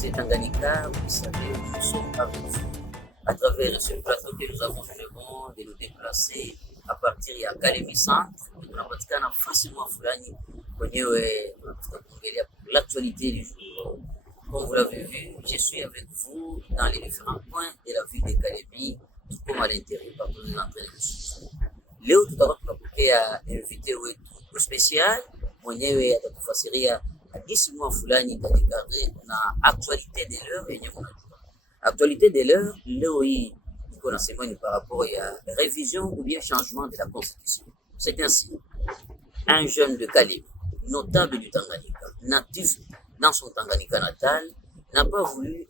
RTNC Tanganyika, vous le savez, nous sommes avec vous à travers ce plateau que nous avons le bon de nous déplacer à partir ya Kalemi Centre. Tunapatikana facilement fulani kwenyewe tunatafuta kuongelea l'actualité du jour. Comme vous l'avez vu, je suis avec vous dans les différents points de la ville de Kalemi, tout comme à l'intérieur, partout nous entraînons de suivre. Leo tutakuwa tunapokea invité wetu special mwenyewe atatufasiria hadithi mwa fulani katika na actualité de l'heure yenye mnajua. Actualité de l'heure leo hii iko nasema ni par rapport à révision ou bien changement de la constitution. C'est ainsi. Un jeune de Kalemi, notable du Tanganyika, natif dans son Tanganyika natal, n'a pas voulu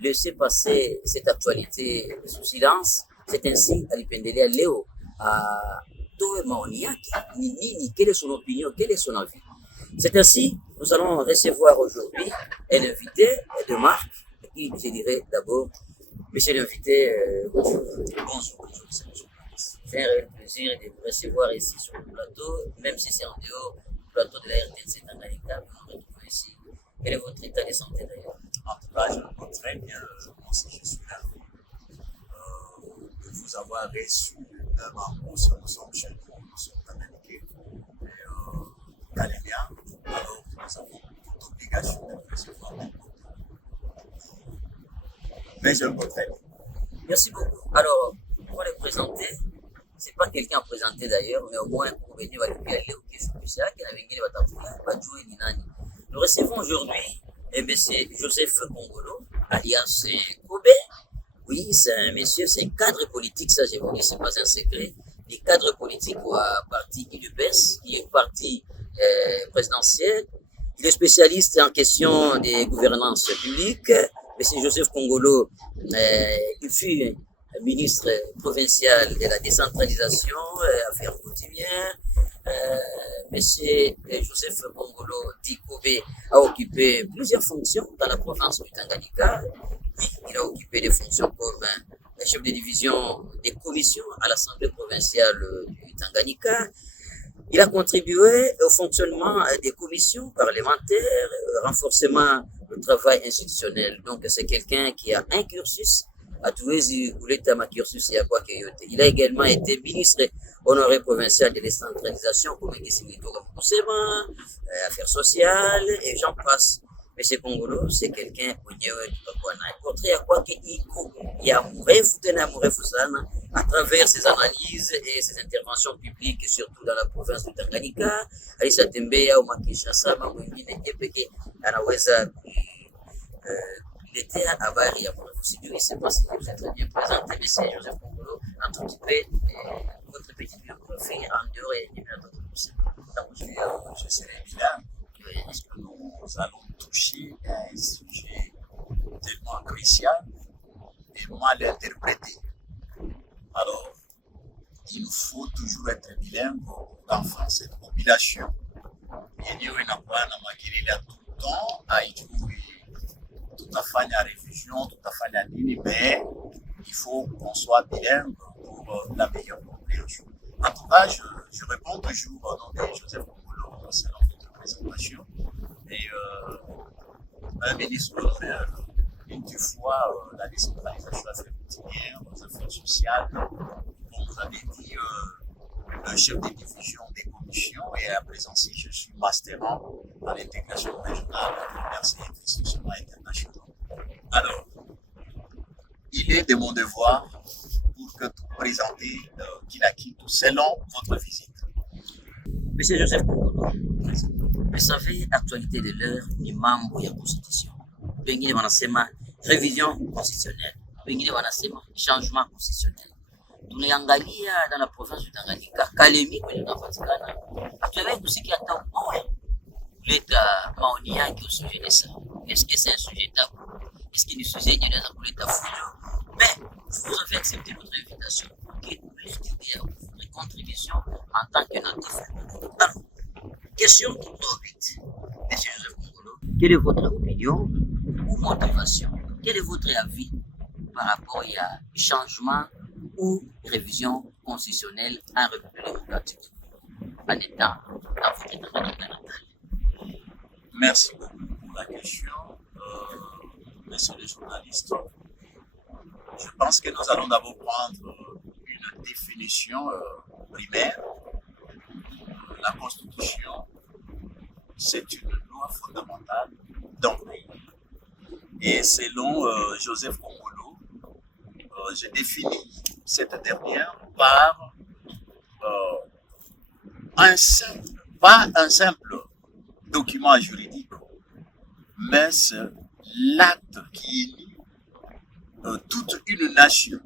laisser passer cette actualité sous silence. C'est ainsi alipendelea leo atoe maoni yake ni nini, quelle est son opinion, quel est son avis. C'est ainsi nous allons recevoir aujourd'hui un invité de marque qui, je dirais d'abord, monsieur l'invité, bonjour. Bonjour. C'est un plaisir de vous recevoir ici sur le plateau, même si c'est en dehors du plateau de la RTNC Tanganyika, vous nous retrouvez ici. Quel est votre état de santé d'ailleurs? En tout cas, je me porte très bien, moi aussi je suis là. De vous avoir reçu même en course, nous sommes chez nous sommes Tanganyikais, et Calémiens, alors nous avons toute obligation de recevoir des mots. Mais je me porte très bien. Merci beaucoup. Alors, pour les présenter, c'est pas quelqu'un à présenter d'ailleurs, mais au moins pour venir à Léo Kefouissa, qui a venu à jouer Ninani. Nous recevons aujourd'hui M. Joseph Kongolo, alias Kobe. Oui, c'est un monsieur, c'est un cadre politique, ça j'ai voulu, c'est pas un secret. Les cadres politiques au parti UDPS, qui est un parti présidentiel. Il est spécialiste en question des gouvernances publiques. M. Joseph Kongolo, il fut ministre provincial de la décentralisation, affaires quotidiennes. M. Joseph Kongolo Dikobe a occupé plusieurs fonctions dans la province du Tanganyika. Il a occupé des fonctions comme chef de division des commissions à l'Assemblée provinciale du Tanganyika. Il a contribué au fonctionnement des commissions parlementaires, renforcement du travail institutionnel. Donc, c'est quelqu'un qui a un cursus à Touézi ou l'État ma cursus et à Kwakeyote. Il a également été ministre honoré provincial de décentralisation, comme affaires sociales, et j'en passe. Mais ce Congolo, c'est quelqu'un qui à travers ses analyses et ses interventions publiques, surtout dans la province du Tanganyika. Alisa Tembea au Makishasa, mwingine pekee anaweza kuletea habari ya mrefu. Sijui, je sais pas si vous êtes très bien présenté, mais c'est Joseph Kongolo, un tout petit peu votre petite biographie en dehors et Je serai bilingue. Parce que nous allons toucher à un sujet tellement crucial et mal interprété. Alors, il nous faut toujours être bilingue dans cette population. Yenyewe inakuwa na makelele ya tout le temps, haijui tutafanya révision, tutafanya nini, mais il faut qu'on soit bilingue pour la meilleure compréhension. En tout cas, je réponds toujours au nom de Joseph Kongolo, selon votre présentation. Et un ministre honoraire, une du fois, la décentralisation affaires quotidiennes, aux affaires sociales, comme vous avez dit, le chef de division des commissions, et à présent, si je suis masterant dans l'intégration régionale, commerce et institutions internationales. Alors, il est de mon devoir pour que vous présentez Kinaki selon votre visite. Monsieur Joseph Kongolo, vous savez, actualité de l'heure ni mambo ya constitution. Wengine wanasema révision constitutionnelle, wengine wanasema changement constitutionnel. Tunaangalia dans la province du Tanganyika, Kalemi kwenye tunapatikana, hatujawahi kusikia hata mmoja kuleta maoni yake au sujet de ça. Est-ce que c'est un sujet tabou? Est-ce qu'il y a un sujet qui est kuleta fujo? Mais vous avez accepté notre invitation pour que nous puissions dire votre contribution en tant que natif. Alors, question qui profite, monsieur Joseph Kongolo, quelle est votre opinion ou motivation? Quel est votre avis par rapport à changement ou révision constitutionnelle en République démocratique en étant dans votre Tanganyika natal? Merci beaucoup pour la question. messieurs les journalistes, je pense que nous allons d'abord prendre une définition primaire. La Constitution, c'est une loi fondamentale d'un pays. Et selon Joseph Kongolo, je définis cette dernière par pas un simple document juridique, mais c'est l'acte qui unit toute une nation.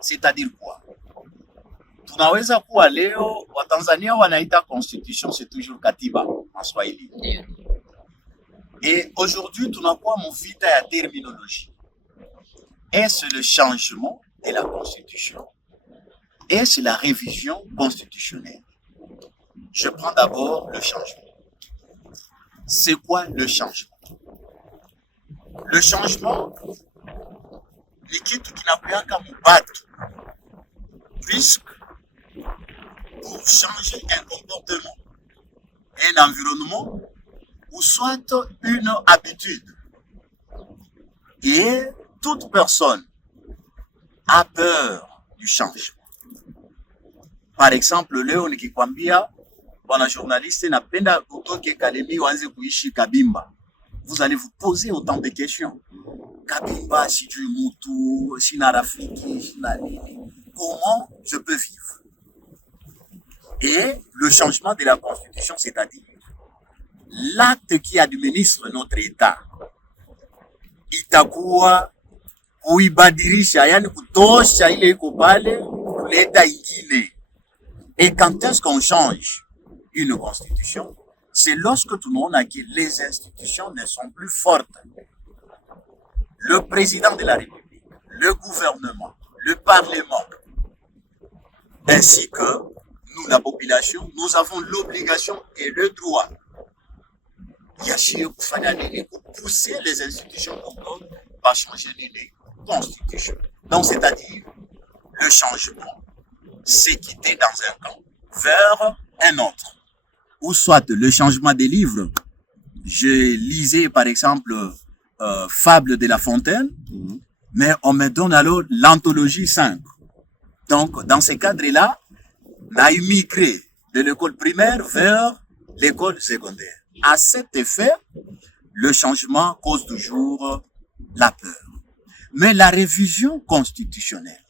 C'est-à-dire quoi? Tunaweza kuwa leo Watanzania wanaita constitution, c'est toujours katiba en Swahili. Et aujourd'hui, tunakuwa muvita ya terminologie. Est-ce le changement de la constitution? Est-ce la révision constitutionnelle? Je prends d'abord le changement. C'est quoi le changement? Le changement ni kitu kinakuyaka mubatu, puisque pour changer un comportement, un environnement ou soit une habitude, et toute personne a peur du changement. Par exemple, leo nikikwambia bwana journaliste napenda utoke Kalemi uanze kuishi Kabimba, vous allez vous poser autant de questions. Kabimba, sijui mutu, sina rafiki, sina nini, comment je peux vivre? Et le changement de la constitution, c'est-à-dire l'acte qui administre notre État, itakuwa kuibadilisha, yani kutosha ile iko pale kuleta ingine. Et quand est-ce qu'on change une constitution? C'est lorsque tout le monde a que les institutions ne sont plus fortes. Le président de la République, le gouvernement, le Parlement, ainsi que nous, la population, nous avons l'obligation et le droit de pousser les institutions pour changer les constitutions. Donc, c'est-à-dire, le changement, c'est quitter dans un camp vers un autre. Ou soit le changement des livres. Je lisais, par exemple, Fable de La Fontaine, mais on me donne alors l'anthologie 5. Donc, dans ce cadre-là, on a immigré de l'école primaire vers l'école secondaire. À cet effet, le changement cause toujours la peur. Mais la révision constitutionnelle,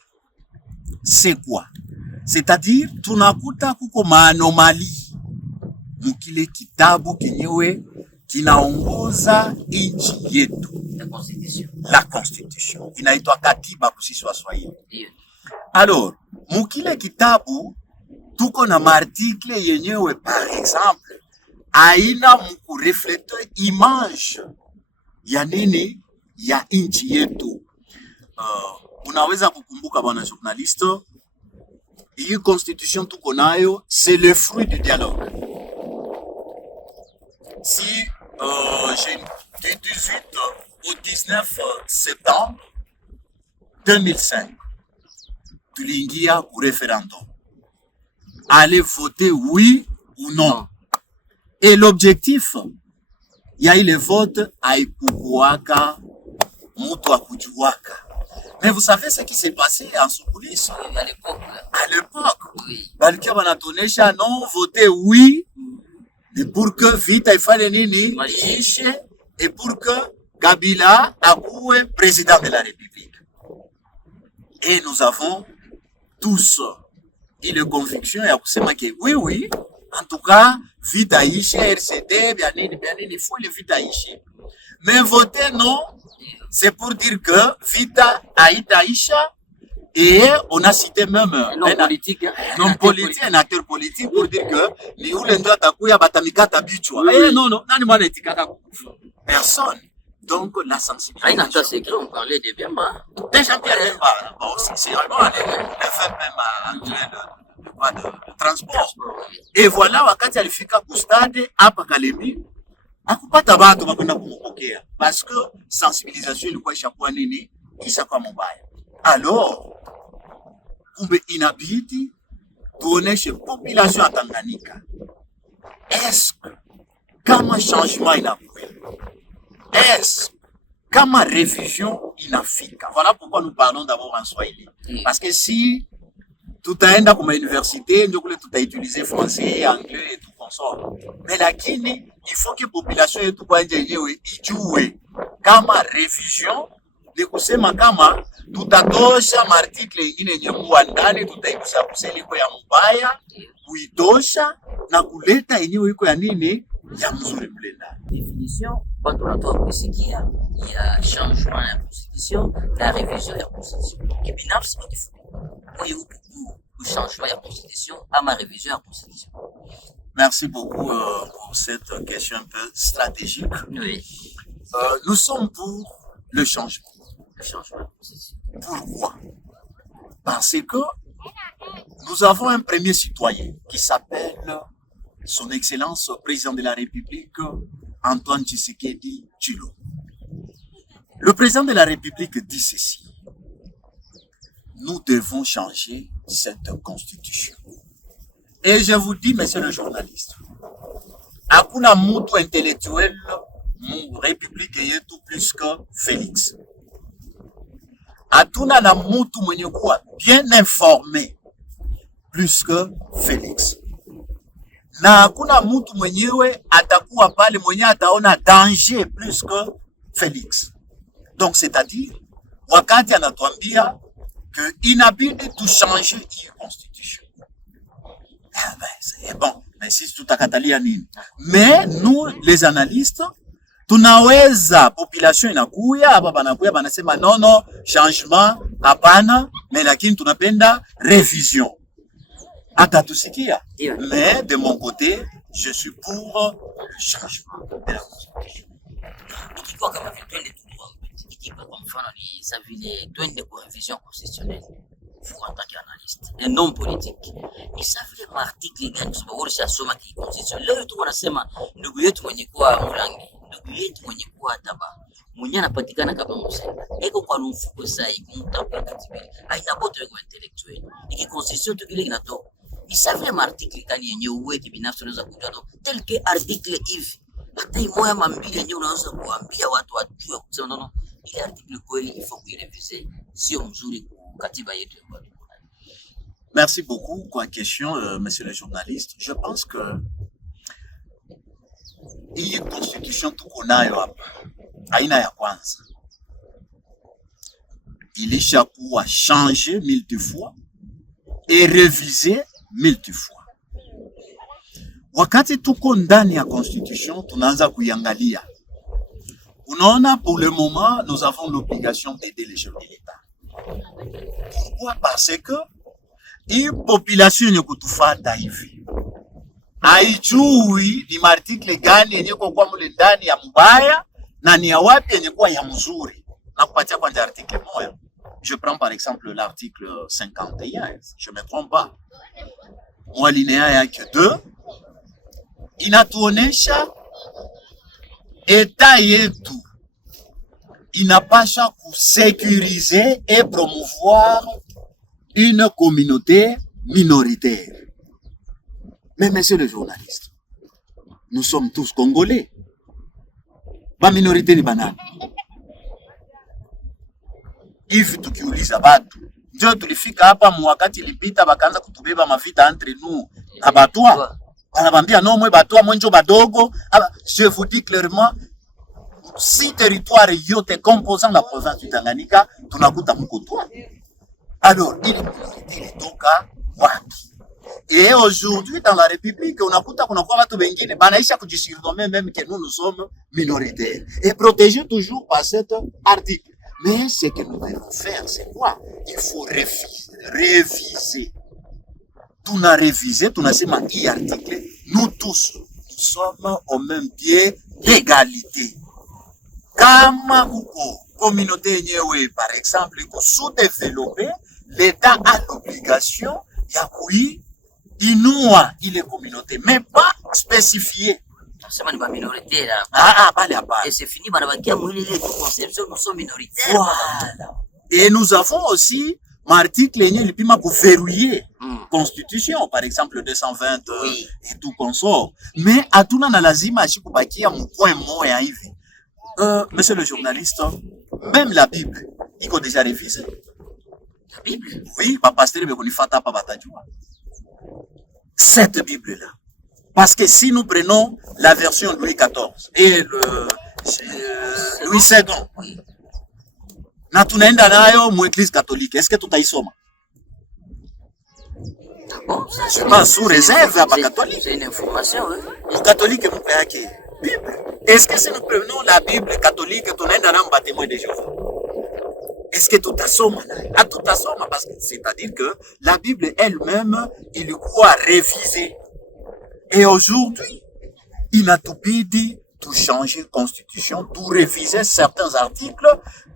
c'est quoi? C'est-à-dire, tunakuta kuko maanomalie mukile kitabu kenyewe kinaongoza nchi yetu, la constitution inaitwa katiba kusisi wa Swahili. Alors mukile kitabu tuko na maartikle yenyewe, par exemple, aina mukureflete image ya nini ya nchi yetu. Unaweza kukumbuka bwana journaliste, hii constitution tuko nayo, c'est le fruit du dialogue. Si j'ai du 18 au 19 septembre 2005, tuliingia au référendum, allez voter oui ou non. Et l'objectif, il y a eu le vote haikukuwaka mutu akujuwaka. Mais vous savez ce qui s'est passé en sous-coulisses à l'époque, balkia banatonesha non, voter oui, et pour que vita ifanye nini ishe, et pour que Kabila akuwe président de la République. Et nous avons tous une conviction ya kusema que oui, en tout cas, vita ishe, RCD, bien nini, il faut le vita ishe. Mais voter non, c'est pour dire que vita aita isha, et on a cité même un homme politique, un acteur politique, pour dire que ni ule ndo atakuya batamikata bichwa. Non, nani mwana etikaka kukufa? Personne. Donc la sensibilisation. On parlait de Biamba. Déjà Pierre Bemba, bon, c'est vraiment le fait même de transport. Et voilà, wakati alifika kustade hapa Kalemi, akupata bantu bakwenda kumupokea parce que sensibilisation ilikuwa ishakuwa nini, ishakuwa mbaya. Alors kumbe inabidi tuoneshe population ya Tanganyika, est-ce que kama changement inakuwa, est-ce kama révision inafika. Voilà pourquoi nous parlons d'abord en Swahili. Parce que si tutaenda kuma université ndio kule tutautiliser français, anglais et tout consort. Mais lakini il faut que population yetu kwanja yenyewe ijue kama révision ni kusema kama tutatosha maartikle ingine yenye kuwa ndani, tutaigusa kuseli iko ya mbaya, kuitosha na kuleta yenyewe iko ya nini ya mzuri mle ndani. Definition watu wanatoa kusikia ya changement ya constitution na revision ya constitution. Kibinafsi kwa hiyo changement ya constitution ama révision ya constitution. Merci beaucoup pour cette question un peu stratégique. Oui. Nous sommes pour le changement. Le changement de constitution. Pourquoi? Parce que nous avons un premier citoyen qui s'appelle Son Excellence Président de la République, Antoine Tshisekedi Tshilombo. Le Président de la République dit ceci: nous devons changer cette constitution. Et je vous dis, monsieur le journaliste, hakuna mutu intellectuel mu république yetu plus que Félix. Hatuna na mutu mwenye kuwa bien informé plus que Félix. Na hakuna mutu mwenyewe atakuwa pale mwenye ataona danger plus que Félix. Donc c'est-à-dire wakati anatuambia que inabidi tu changer hii constitution. C'est bon, mais si tutakatalia nini? Mais nous les analystes tunaweza, population inakuya hapa banakuya banasema non changement hapana, mais lakini tunapenda révision. Atatusikia. Mais de mon côté, je suis pour le changement de la constitution. Ikiwa kama vile twende ikiwa kwa mfano ni sa vile twende kwa révision constitutionnelle. Vous en tant qu'analyste, un homme politique, ni sa vile maartikli gani sababu soma ki constitution. Leo tu wanasema ndugu yetu mwenye kuwa Mulangi, ndugu yetu mwenye kuwa Taba, mwenye anapatikana kama Musenda. Eko kwa mfuko sai kumtapa katibili. Haina bote kwa intellectuel. Iki constitution tu kile kinatoka. Ni sa vile maartikli gani yenye uweke binafsi unaweza kujua tu tel que article hivi. Hata imoya mambili yenye unaweza kuambia watu wajue kusema non ile article kweli il faut kuireviser. Sio mzuri katiba yetu ya watu. Merci beaucoup pour la question, monsieur le journaliste. Je pense que hii constitution tuko nayo hapa aina ya kwanza ilishakuwa changer mille fois et réviser mille fois. Wakati tuko ndani ya constitution tunaanza kuiangalia. Unaona, pour le moment nous avons l'obligation d'aider les chefs de l'État. Pourquoi? Parce que hii population yenye kutufata hivi haijui ni article gani yenye kwa mule ndani ya mbaya na ni ya wapi yenye kwa ya mzuri. Na kupatia kwanza article moja. Je prends par exemple l'article 51, si je me trompe pas. Moi linéa yake 2 inatuonesha État yetu inapasha kusécuriser et promouvoir une communauté minoritaire. Mais monsieur le journaliste, nous sommes tous Congolais. Ba minorité ni banani? If tukiuliza batu, ndio tulifika hapa mwakati ilipita bakaanza kutubeba mavita entre nous na batwa. Anabambia non mwe batwa mwenjo badogo. Je vous dis clairement, si territoire yote composant la province du Tanganyika, tunakuta mkutwa. Alors, il est wapi? Et aujourd'hui, dans la République, on a watu wengine banaisha kujisurnommer même que nous sommes minoritaires et protégés toujours par cet article. Mais ce que nous devons faire, c'est quoi? Il faut réviser. Tuna réviser, tunasema hii article, nous tous, nous sommes au même pied d'égalité. Kama kuko communauté yenyewe, par exemple, iko sous-développée, l'État a l'obligation ya kuinua ile communauté, mais pas spécifiée. Sema ni ba minorité là. Bale hapa. Et c'est fini banabakia mwili ile conception nous sommes minoritaires. Voilà. Et nous avons aussi l'article yenyewe lipima kuverrouiller constitution, par exemple 220 et tout consort. Mais hatuna na lazima ashikubakia mpoint moja hivi. Monsieur le journaliste, même la Bible, il faut déjà réviser. La Bible? Oui, pasteur, cette Bible-là. Parce que si nous prenons la version Louis XIV et Louis II, na tunaenda nayo mu église catholique, est-ce que tutaisoma? Bon, Je pense sous réserve à pas catholique. c'est une information, hein? Le catholique mpe yake Bible. Est-ce que si nous prenons la Bible catholique tunaenda na baptême de Jéhovah? Est-ce que tutasoma nayo? Ah, tutasoma parce que c'est-à-dire que la Bible elle-même ilikuwa révisée. Et aujourd'hui, inatubidi tout changer constitution, tout réviser certains articles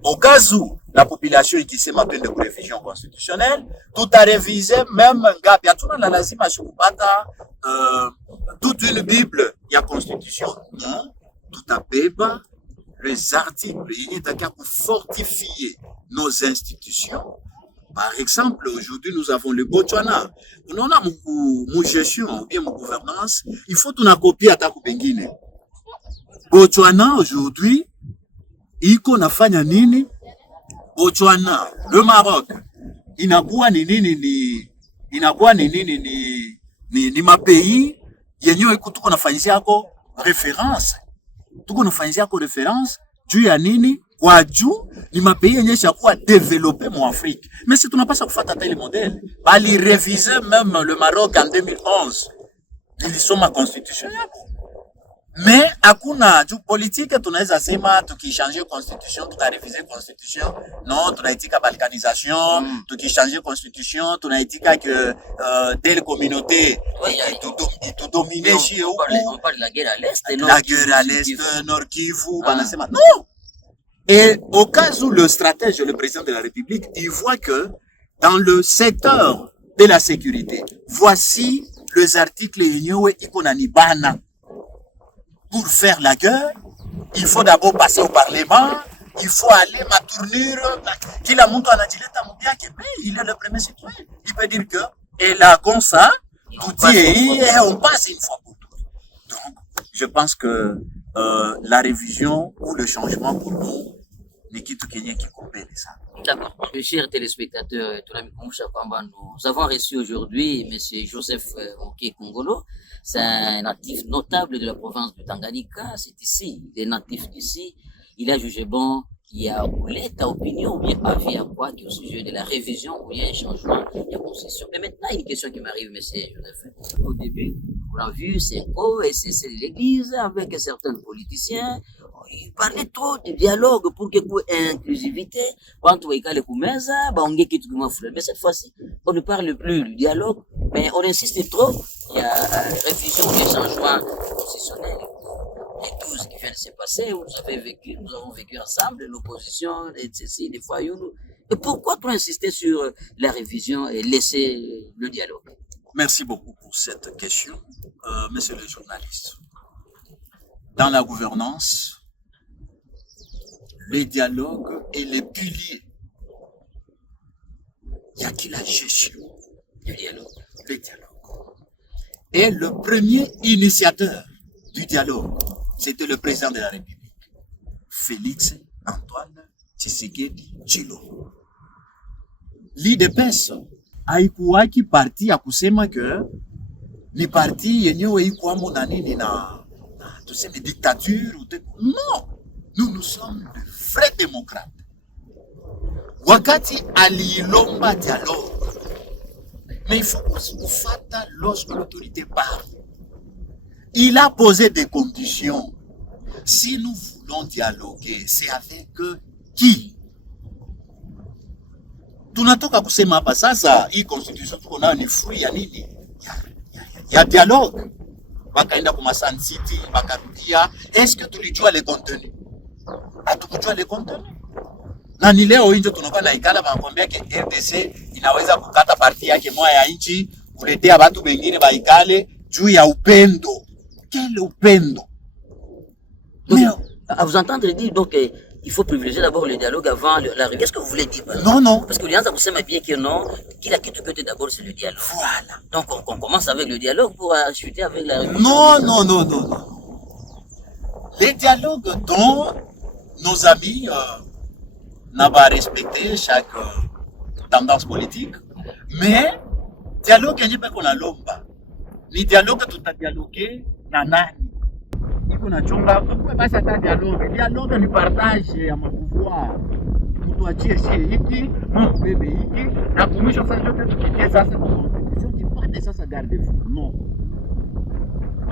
au cas où la population ikisema twende kwa révision constitutionnelle, tout a révisé même ngapi hatuna na lazima shukupata toute une bible ya constitution. Non, tout a beba les articles yenye takia pour fortifier nos institutions. Par exemple, aujourd'hui, nous avons le Botswana. On a mon gestion ou bien mon gouvernance. Il faut tout copier à ta kupengine. Botswana, aujourd'hui, iko nafanya nini? Botswana, le Maroc, inakuwa ni mapays yenye iko tuko nafanyizia yako reference. Tuko nafanyizia yako reference juu ya nini? Kwa juu ni mapays yenye shakuwa développé mu Afrique. Mais si tunapaswa kufuata tel modèle, bali réviser même le Maroc en 2011. Ilisoma constitution yako. Mais hakuna juu politique tunaweza sema tukichange constitution tutareviser constitution. Non, tunaitika balkanisation, tukichange constitution, tunaitika que telle communauté tout dominer chez eux. On parle de la guerre à l'est et la guerre à l'est, Nord Kivu, banasema. Non. Et au cas où le stratège, le président de la République, il voit que dans le secteur de la sécurité, voici les articles yenyewe iko na nibana. Pour faire la guerre, il faut d'abord passer au Parlement, il faut aller ma tournure, kila mtu anajileta mubiake, mais il est le premier citoyen. Il peut dire que, et là, comme ça, tout et on passe une fois pour toutes. Donc, je pense que la révision ou le changement pour nous, ni kitu kenye kikopele ça. D'accord. Chers téléspectateurs, nous avons reçu aujourd'hui M. Joseph Moké Kongolo. C'est un natif notable de la province du Tanganyika. C'est ici, il est natif d'ici. Il a jugé bon, il a roulé ta opinion ou bien avis à quoi au sujet de la révision ou bien un changement de concession. Mais maintenant, il y a une question qui m'arrive, M. Joseph. Au début, on a vu Senko et c'est l'église avec certains politiciens. Il parlait trop de dialogue pour qu'il y ait inclusivité. Mais cette fois-ci, on ne parle plus du dialogue, mais on insiste trop. Il y a révision des changements constitutionnels. Et tout ce qui vient de se passer, nous avons vécu ensemble, l'opposition, etc., les voyous. Et pourquoi trop insister sur la révision et laisser le dialogue? Merci beaucoup pour cette question, monsieur le journaliste. Dans la gouvernance, les dialogues et les piliers. Il y a qui la gestion du dialogue, les dialogues. Et le premier initiateur du dialogue, c'était le président de la République, Félix Antoine Tshisekedi Tshilombo. L'IDPS haikuwaki parti ya kusema que ni parti yenyewe ikuamo na nini na tuseme dictature ou non. Nous sommes de vrais démocrates. Wakati aliilomba dialogue. Mais il faut kufata lorsque l'autorité parle. Il a posé des conditions. Si nous voulons dialoguer, c'est avec qui? Tunatoka kusema hapa sasa, hii constitution tuko nayo ni free ya nini? Ya dialogue. Wakaenda kuma Sun City, wakarudia. Est-ce que tulijua les contenus? Hatukujua les contenus. Na ni leo nje tunakuwa na ikala wanakuambia ke RDC inaweza kukata parti yake moja ya nchi kuletea watu wengine baikale juu ya upendo. Quel upendo? Donc, à vous entendre dire donc il faut privilégier d'abord le dialogue avant la révision. Qu'est-ce que vous voulez dire? Non. Parce que l'Alliance vous sait bien que non, qu'il a quitté peut-être d'abord c'est le dialogue. Voilà. Donc on commence avec le dialogue pour chuter avec la révision. Non. Les dialogues dont nos amis n'a pas respecté chaque tendance politique, mais dialogue yenye peko na lomba ni dialogue, tutadialogue na nani iko na chunga kwa basi hata dialogue ni partage ya mapouvoir, tuachie sie hiki Mungu bebe hiki na kumisha sasa yote tukitie sasa kwa constitution kipate sasa garde fou. Non,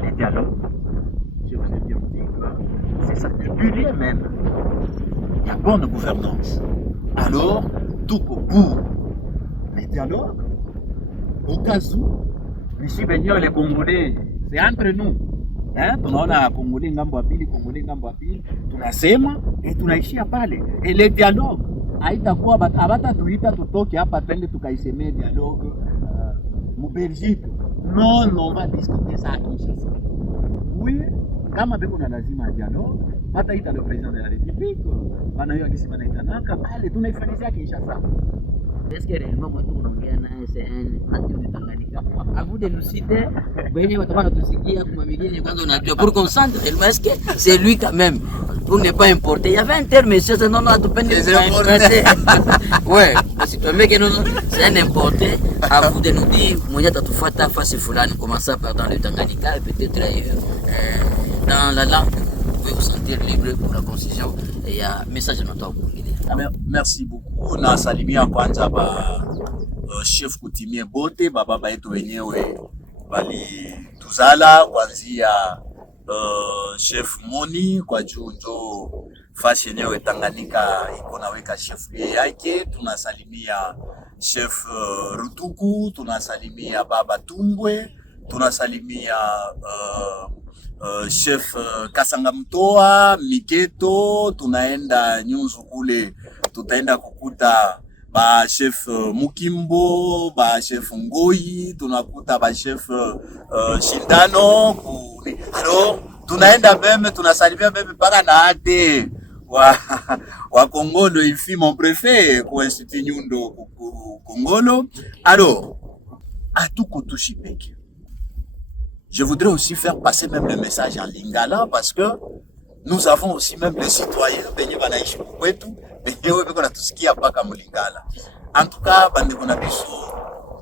les dialogues, je vous ai bien dit que c'est ça le pilier même. Il y a bonne gouvernance. Alors, tout au bout, les dialogues, au cas où, ici, les Congolais, c'est entre nous. Tunaona Congolais ngambo ya pili, Congolais ngambo ya pili, tunasema tunaishia pale. Et les dialogues, haitakuwa abata tuita tutoke hapa twende tukaisemee dialogue mu Belgique. Non, on va discuter ça à Kinshasa. Oui, kama beko na lazima ya dialogue, hata ita le président de la République, bana hiyo akisema na itanaka pale tunaifanyia Kinshasa. Est-ce que réellement moi tout naongea naye c'est un acteur de Tanganyika? À vous de nous citer, benye watakuwa tusikia kwa migeni kwanza unajua pour concentrer tellement est-ce que c'est lui quand même pour ne pas importer. Il y avait un terme monsieur c'est non tu peux ne importer. Ouais, parce que mec non c'est un importé. À vous de nous dire mmoja tatufuata fasi fulani comment ça par dans le Tanganyika et peut-être dans la langue vous pouvez vous sentir libre pour la constitution et il y a message de notre Merci beaucoup. Na salimia kwanza ba chef kutimie bote baba yetu wenyewe bali tuzala kwanzia chef Moni kwa juu njo fasi yenyewe Tanganyika iko naweka chef yake. Tunasalimia chef Rutuku, tunasalimia baba Tumbwe, tunasalimia chef Kasanga Mtoa, Miketo, tunaenda Nyunzu kule, tutaenda kukuta ba chef Mukimbo, ba chef Ngoi, tunakuta ba chef Shindano kuni. Alors, tunaenda meme, tunasalimia meme paka na ate wa Kongolo ifi mon préfet kwa Institut Nyundo Kongolo. Alors, atuko tushipeke. Je voudrais aussi faire passer même le message en Lingala parce que nous avons aussi même les citoyens benye banaishi kwetu benye beko na tusikia paka mu Lingala. En tout cas, bande kona biso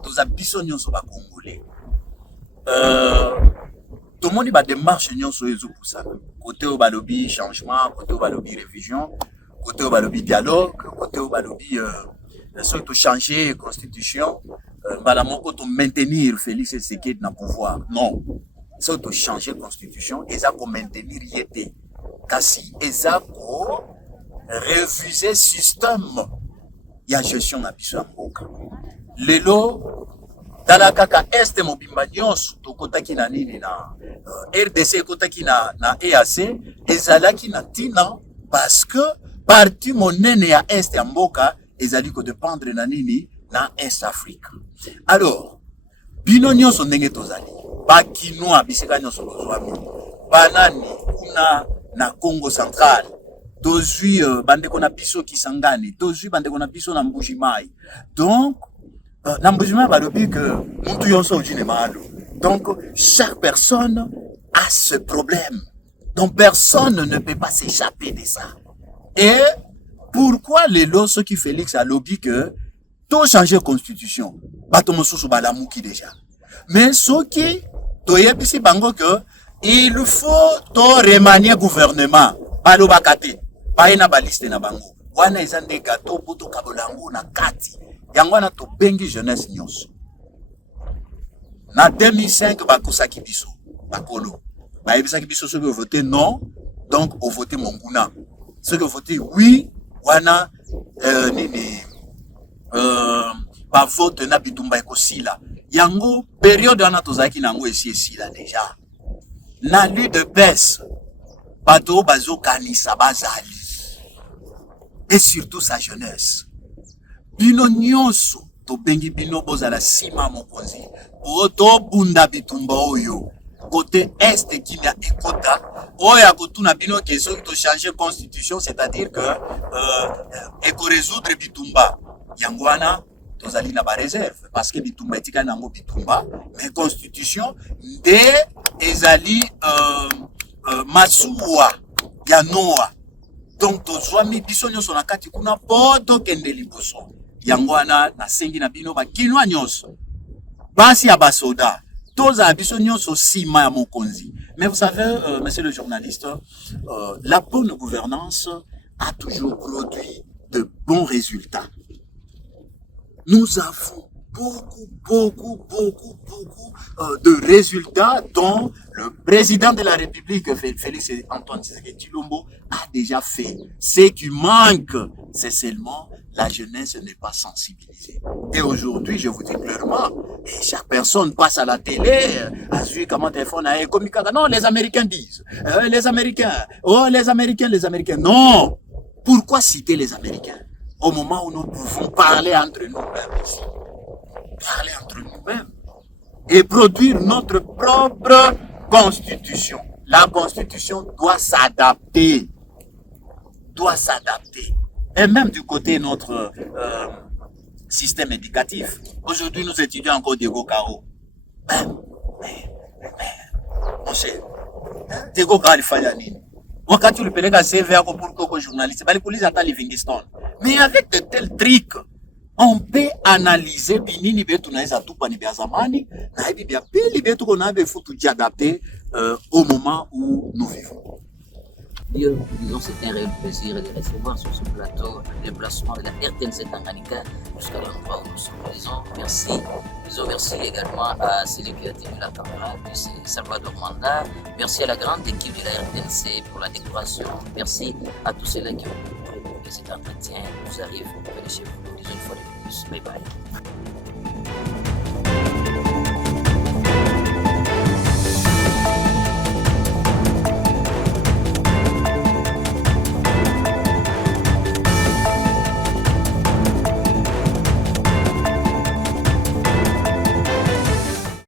toza biso nyonso ba Congolais. Tout le monde ba démarche nyonso ezo poussa. Côté au balobi changement, côté au balobi révision, côté au balobi dialogue, côté au balobi surtout changer constitution. Malamoko to maintenir Félix Tshisekedi na pouvoir. Non. C'est to changer constitution et ça pour maintenir yete. Kasi et ça pour refuser système ya gestion na biso mboka. Lelo talakaka este mobimba nyonso to kotaki na nini na RDC kotaki na EAC ezalaki na tina parce que parti monene ya este ya mboka ezali ko dépendre na nini na Est Afrique. Alors, bino nyonso ndenge tozali, ba Kinois bisika nyonso tozwami, banani kuna na Congo Central, tozwi bandeko na biso Kisangani, tozwi bandeko na biso na Mbuji-Mayi. Donc, na Mbuji-Mayi balobi que muntu yonso ojine malo. Donc, chaque personne a ce problème. Donc, personne ne peut pas s'échapper de ça. Et pourquoi les lots, ceux qui Félix a lobby que tout changer constitution, bato mosusu balamuki déjà. Mais ceux qui toyebisi bango que il faut to remanier gouvernement, balo bakate, baina baliste na bango. Wana ezande gato buto kabolango na kati. Yangwana to bengi jeunesse nyonso. Na 2005 bakosaki biso, bakolo. Bayebisaki biso ceux qui ont voté non, donc ont voté Monguna. Ceux qui ont voté oui, wana nini ba vote na bitumba ekosila yango période wana tozaki nango esila déjà na lui de baisse bato bazo kanisa bazali et surtout sa jeunesse bino nyonso to bengi bino bozala sima mokonzi oto bunda bitumba oyo côté est qui na ekota oya kotuna bino question to changer constitution, c'est-à-dire que eko résoudre bitumba yangwana tozali na ba réserve parce que bitumba etika nango bitumba mais constitution de ezali masuwa ya Noa Donc tozwami biso nyonso na kati kuna po tokende liboso. Yango wana nasengi na bino bakinwa nyonso basi ya basoda toza biso nyonso sima ya mokonzi. Mais vous savez, monsieur le journaliste, la bonne gouvernance a toujours produit de bons résultats. Nous avons beaucoup de résultats dont le président de la République, Félix Antoine Tshisekedi Tshilombo, a déjà fait. Ce qui manque, c'est seulement la jeunesse n'est pas sensibilisée. Et aujourd'hui, je vous dis clairement, et chaque personne passe à la télé, a vu comment téléphone a communiqué. Non, les Américains disent, les Américains, oh les Américains. Non, pourquoi citer les Américains au moment où nous pouvons parler entre nous-mêmes ici? Parler entre nous-mêmes et produire notre propre constitution. La constitution doit s'adapter. Et même du côté de notre système éducatif. Aujourd'hui, nous étudions encore Diego Cao. Mon cher, Diego Cao alifanya nini? Wakati ulipeleka CV yako pour que journaliste, balikuuliza hata Livingstone. Mais avec de tels trucs, on peut analyser binini betu naweza tupa ni bia zamani na hivi bia pili betu kona befu tujiadapter au moment où nous vivons. Disons, c'est un réel plaisir de recevoir sur ce plateau le déplacement de la RTNC Tanganyika jusqu'à l'endroit où nous sommes. Disons merci également à celui qui a tenu la caméra, puis c'est Salvador Manda. Merci à la grande équipe de la RTNC pour la décoration. Merci à tous ceux-là qui ont préparé cet entretien. Nous arrivons près de chez vous. Disons une fois de plus. Bye bye.